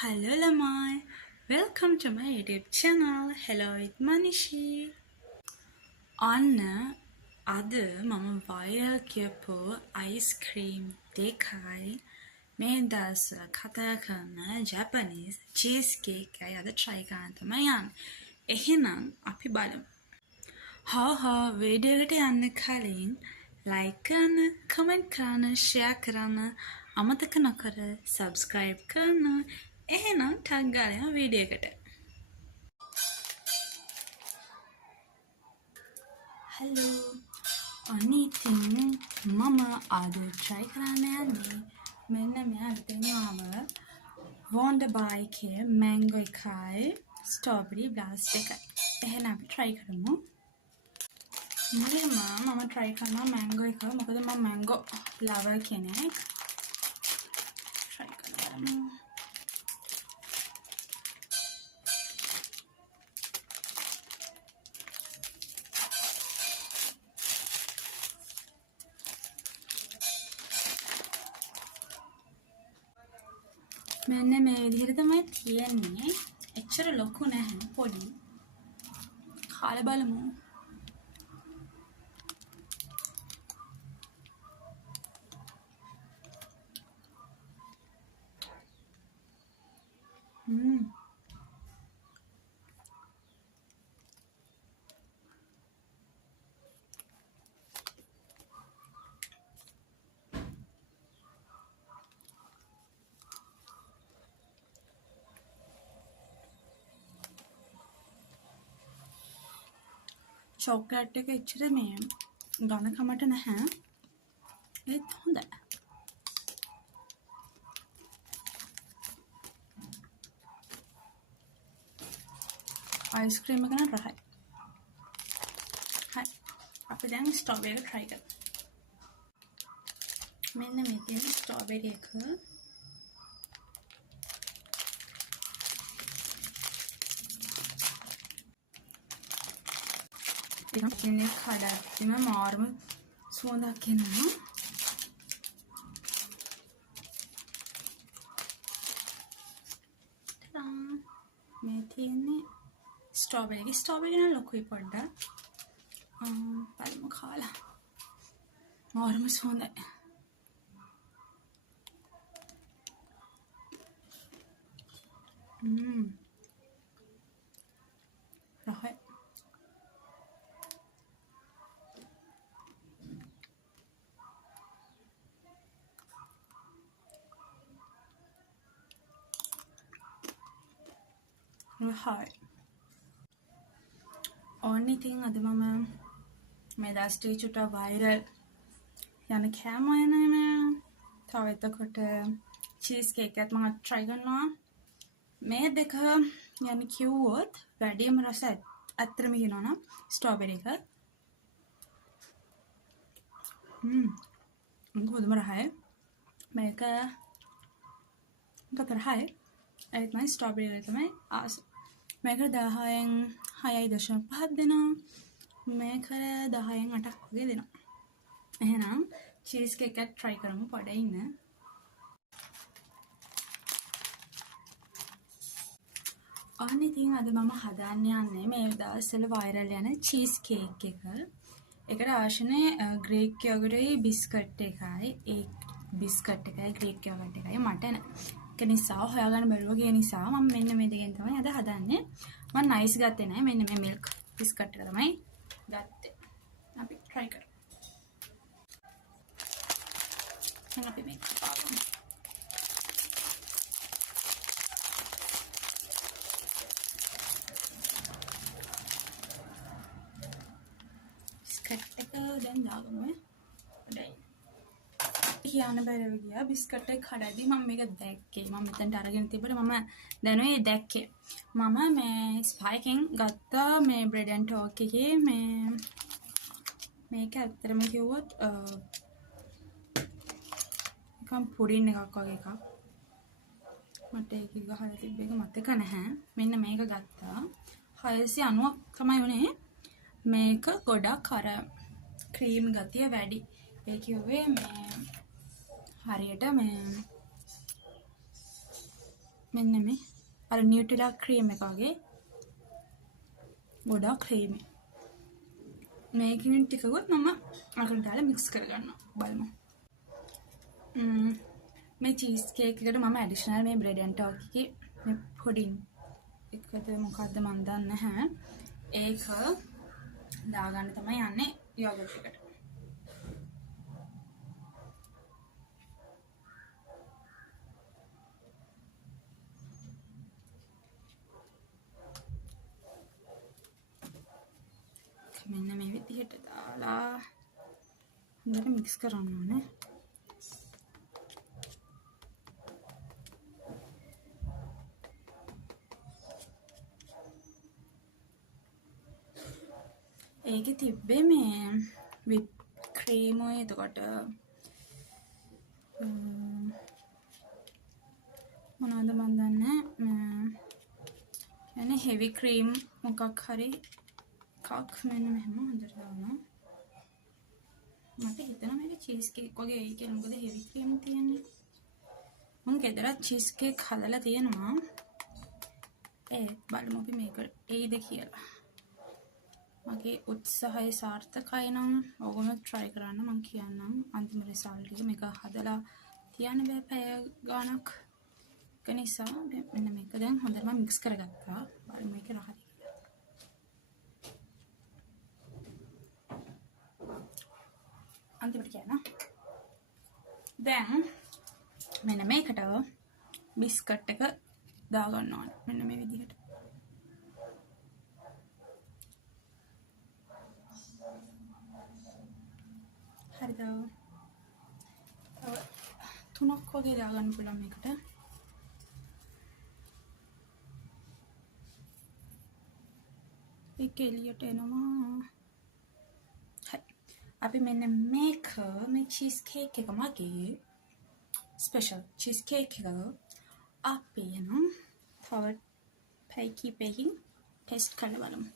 Hello Lamai, welcome to my YouTube channel. Hello, it's Manishi. ඔන්න අද මම wire කියපු අයිස්ක්‍රීම් දෙකයි මේ දවස්වල කතා කරන ජපනීස් චීස් කේක් එකයි අද try කරන්න තමයි යන්නේ. එහෙනම් අපි බලමු. හා වීඩියෝ එකට යන්න කලින් like කරන්න, comment කරන්න, share කරන්න, අමතක නොකර subscribe කරන්න. එහෙනම් ටග් ගාලා යමු වීඩියෝ එකට. Hello. ඔන්න ඉතින් මම අද try කරන්න යන්නේ මෙන්න මෙයාට දෙනවාම Wonder Buy එකේ mango එකයි strawberry blast එකයි. එහෙනම් අපි try කරමු. මුලින්ම මම try කරනවා mango එක. මොකද මම mango lover කෙනෙක්. try කරමු. මෙන්න මේ විදිහට තමයි තියෙන්නේ. එච්චර ලොකු නැහැ පොඩි. කාලා බලමු. චොක්ලට් එක එච්චර මේ ඝනකමට නැහැ. ඒත් හොඳයි. අයිස්ක්‍රීම් එක නම් රහයි. හරි. අපි දැන් ස්ට්‍රෝබෙරි එක try කරමු. මෙන්න මේ තියෙන ස්ට්‍රෝබෙරි එක. ඉතින් කඩද්දිම මාරුම සුවඳක් එනවා. මේ තියෙන්නේ ස්ට්‍රෝබෙරි. ස්ට්‍රෝබෙරි නම් ලොකුයි පොඩ්ඩක්. බලමු කාලා. මාරුම සුවඳයි. රහයි. Hi. Only thing අද මම මේ දවස් ටික චුට්ටක් viral යන කෑම එනවා. තව එතකොට cheese cake එකත් මම try කරනවා. මේ දෙක යන්නේ කිව්වොත් වැඩිම රස ඇත්තටම කියනවා නම් strawberry එක. ගොඩම රහයි. මේක රහයි. ඒත් මම strawberry එක තමයි ආස. මේක 10න් 6.5 දෙනවා. මේක 10න් 8ක් වගේ දෙනවා. එහෙනම් cheese cake එක try කරමු පොඩේ ඉන්න. අන්න ඉතින් අද මම හදන්න යන්නේ මේ දවස්වල viral යන cheese cake එක. ඒකට අවශ්‍යනේ Greek yogurt biscuit එකයි. ඒ biscuit එකයි Greek yogurt එකයි මට ඒක නිසා හොයාගන්න බැරුව ගිය නිසා මම මෙන්න මේ දෙකෙන් තමයි අද හදන්නේ. මම nice ගත්තේ නැහැ. මෙන්න මේ milk biscuit එක තමයි ගත්තේ. අපි try කරමු. දැන් අපි මේක පාගමු. biscuit එක දැන් දාගමු. හොඳයි. කියන්න බැරව ගියා බිස්කට් එක කඩද්දි මම මේක දැක්කේ. මම මෙතනට අරගෙන තිබ්බට මම දැනුවේ දැක්කේ. මම මේ ස්පයිකින් ගත්තා මේ බ්‍රෙඩ් ඇන්ඩ් ටෝක් එකේ මේක ඇත්තටම කිව්වොත් නිකන් පුඩින් එකක් වගේ එකක්. මට ඒක ගහලා තිබ්බ එක මතක නැහැ. මෙන්න මේක ගත්තා. 690ක් තමයි වුනේ. මේක ගොඩක් අර ක්‍රීම් ගතිය වැඩි. ඒ කිව්වේ මේ හරියට මේ මෙන්න මේ අර නියුට්‍රලා ක්‍රීම් එක වගේ ගොඩාක් ක්‍රීමි. මේකෙන් ටිකකුත් මම අරකට දාලා මික්ස් කරගන්නවා. බලමු. මේ චීස් කේක් එකට මම ඇඩිෂනල් මේ බ්‍රෙඩ් ඇන්ඩ් ටෝක් එකේ මේ පුඩින් එකද මොකද්ද මන් දන්නේ නැහැ. ඒක දාගන්න තමයි යන්නේ යෝගට් එකට. මෙන්න මේ විදිහට දාලා හොඳට මික්ස් කරන්න ඕනේ. ඒකේ තිබ්බේ මේ විප් ක්‍රීම් ඔය එතකොට මොනවද මන් දන්නේ يعني හෙවි ක්‍රීම් මොකක් හරි එකක් මෙන්න මෙහෙම හොඳට දානවා. මට හිතෙනවා මේක චීස් කේක් වගේ වෙයි කියලා. මොකද හෙවි ක්‍රීම් තියෙන්නේ. මම ගෙදර චීස් කේක් හදලා තියෙනවා. බලමු අපි මේක එයිද කියලා. මගේ උත්සාහය සාර්ථකයි නම් ඔයගොල්ලෝ try කරන්න. මම කියන්නම් අන්තිම result එක. මේක හදලා තියන්න බෑ පැය ගාණක්. ඒක නිසා මෙන්න මේක දැන් හොඳටම mix කරගත්තා. බලමු මේක රහයි. අන්තිමට කියන්න. දැන් මෙන්න මේකට බිස්කට් එක දාගන්න ඕනේ. මෙන්න මේ විදිහට. හරිද? තුනක් වගේ දාගන්න පුළුවන් මේකට. ඒක එළියට එනවා. හරි. අපි මෙන්න මේක මේ චීස් කේක් එක මගේ ස්පෙෂල් චීස් කේක් එක අපි එනම් තව පැය කිහිපයකින් ටෙස්ට් කරලා බලමු.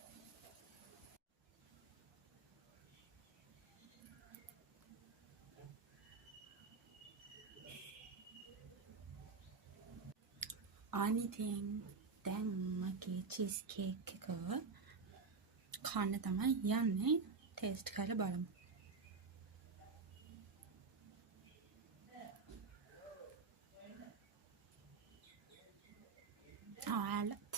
අනිතින් දැන් මගේ චීස් කේක් එක කන්න තමයි යන්නේ. ටෙස්ට් කරලා බලමු. ärligt.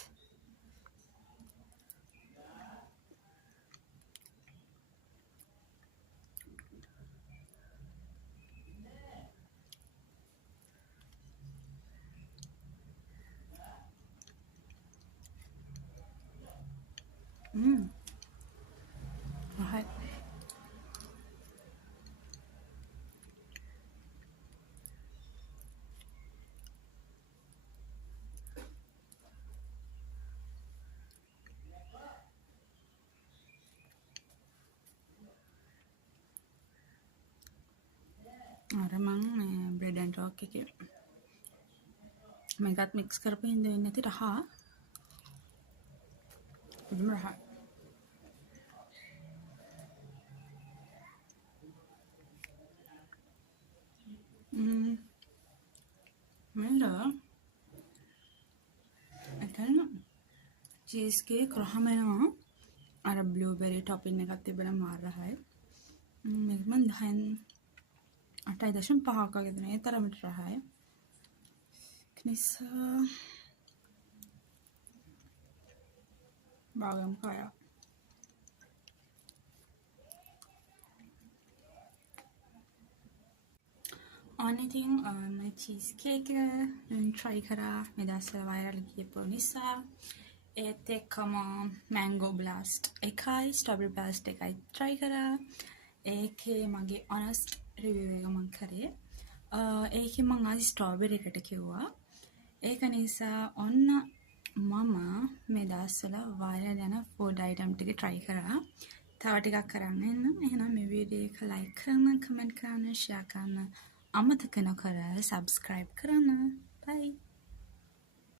Right. අර මං බ්‍රෙඩ් ඇන්ඩ් රොක් එකේ මේකත් මික්ස් කරපු හින්දා වෙන්නේ නැති රහ. පුදුම රහ. මෙන්න එතන චීස් කේක් රහම එනවා. අර බ්ලූබෙරි ටොපින් එකක් තිබෙන මාර රහයි. මේක මන් 10න් 8.5ක් වගේ දෙන ඒ තරමට රහයි. නිසා bagam kaya. අනිතින් මේ චීස් කේක් try කරා මේ දවස්වල viral ගියපු නිසා. ඒත් එක්කම mango blast එකයි strawberry blast එකයි try කරා. ඒකේ මගේ honest review එක මම කරේ. ඒකේ මම ආයි strawberry එකට කිව්වා. ඒක නිසා ඔන්න මම මේ දවස්වල viral යන food item ටික try කරා. තව ටිකක් කරන්න එන්න. එහෙනම් මේ වීඩියෝ එක like කරන්න, comment කරන්න, share කරන්න. අමතක නොකර subscribe කරන්න. Bye.